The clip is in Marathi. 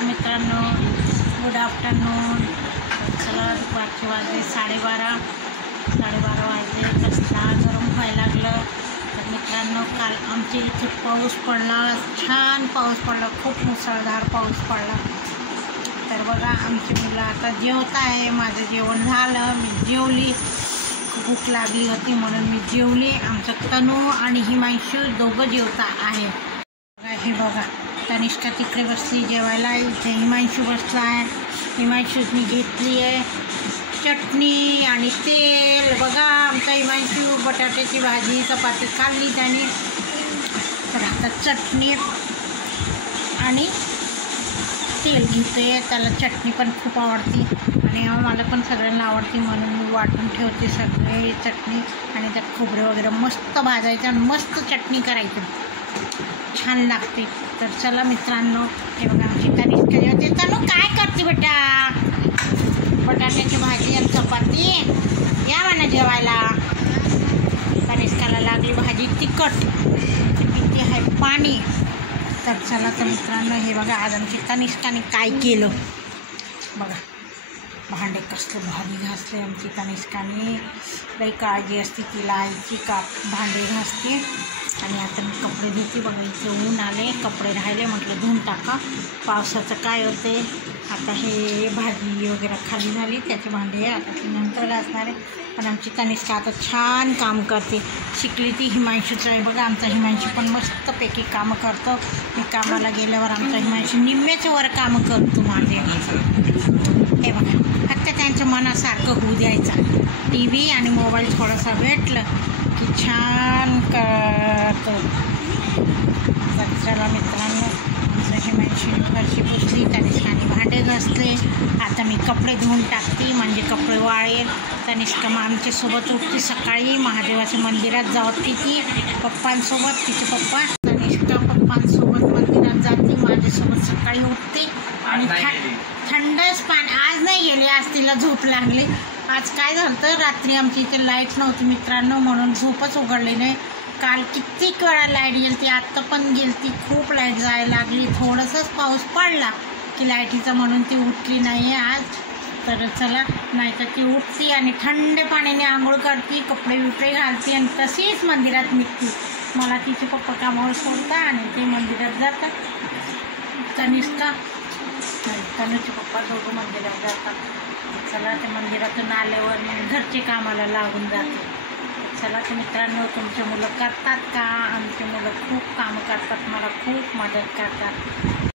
नमस्कार मित्रांनो, गुड आफ्टरनून। चला दुपारचे वाजले 12:30 वाजले, कसला गरम व्हायला लागलं। तर मित्रांनो, काल आमच्या इथे पाऊस पडला, छान पाऊस पडला, खूप मुसळधार पाऊस पडला। तर बघा आमची मुलं आता जेवत आहे, माझं जेवण झालं, मी जेवली, भूक लागली होती म्हणून मी जेवली। आमचं तनू आणि हिमांशू दोघं जेवता आहे। हे बघा तनिष्का तिकडे बसली जेवायला, इथे हिमांशू बसला आहे। हिमांशूनी घेतली आहे चटणी आणि तेल। बघा आमचा हिमांशू बटाट्याची भाजी चपाती खाल्ली त्याने, तर आता चटणी आणि तेल घेते। त्याला चटणी पण खूप आवडती आणि मला पण सगळ्यांना आवडती, म्हणून मी वाटून ठेवते सगळे चटणी आणि त्यात खोबरे वगैरे मस्त भाजायचं आणि मस्त चटणी करायची, छान लागते। तर चला मित्रांनो, हे बघा आमची तनिष्का जेवते। तनू काय करते बेटा? बटाट्याची भाजी आणि चपाती, या म्हणा जेवायला। तनिष्काला लागली भाजी तिखट, पिती आहे पाणी। तर चला तर मित्रांनो, हे बघा आज आमची तनिष्काने काय केलं बघा। भांडे कसले भारी घासले आमची तनिष्काने, लई काळजी असते तिला आईची, का भांडे घासते। आणि आता मी कपडे धुते। बघा इथे ऊन आले, कपडे राहिले, म्हटलं धुवून टाका, पावसाचं काय होते। आता हे भाजी वगैरे खाली झाली, त्याचे भांडे आता ती नंतर घासणार आहे। पण आमची तनिष्का आता छान काम करते, शिकली ती हिमांशूचं आहे। बघा आमचा हिमांशू पण मस्तपैकी कामं करतो। मी कामाला गेल्यावर आमचा हिमांशू निम्म्याच्या वर कामं करतो माझे। हे बघा फक्त त्यांच्या मनासारखं होऊ द्यायचं, टी व्ही आणि मोबाईल थोडासा भेटलं की छान करतो। तर चला मित्रांनो, आमचं हिमांशू फरशी पुसली, तनिष्काने भांडे घासले। आता मी कपडे धुवून टाकते, म्हणजे कपडे वाळेल। तनिष्का मग आमच्यासोबत उठते सकाळी, महादेवाच्या मंदिरात जाते ती पप्पांसोबत, तिचे पप्पा। तनिष्का पप्पांसोबत मंदिरात जाते, माझ्यासोबत सकाळी उठते आणि थंडच पाणी, आज नाही गेली, आज तिला झोप लागली। आज काय झालं तर रात्री आमची इथे लाईट नव्हती मित्रांनो, म्हणून झोपच उघडली नाही। काल कित्येक वेळा लाईट गेली ती, आत्ता पण गेली ती, खूप लाईट जायला लागली। थोडंसंच पाऊस पडला की लाईटीचा, म्हणून ती उठली नाही आज। तर चला, नाही तर ती उठती आणि थंड पाण्याने आंघोळ करते, कपडे बिपडे घालते आणि तशीच मंदिरात निघते। मला तिचे पप्पा कामावर सोडतात आणि ते मंदिरात जातात, तनिष्का तनूचे पप्पा दोघं मंदिरात जातात। चला ते मंदिरातून आल्यावर घरचे कामाला लागून जाते। चला तर मित्रांनो, तुमचे मुलं करतात का? आमचे मुलं खूप कामं करतात, मला खूप मदत करतात।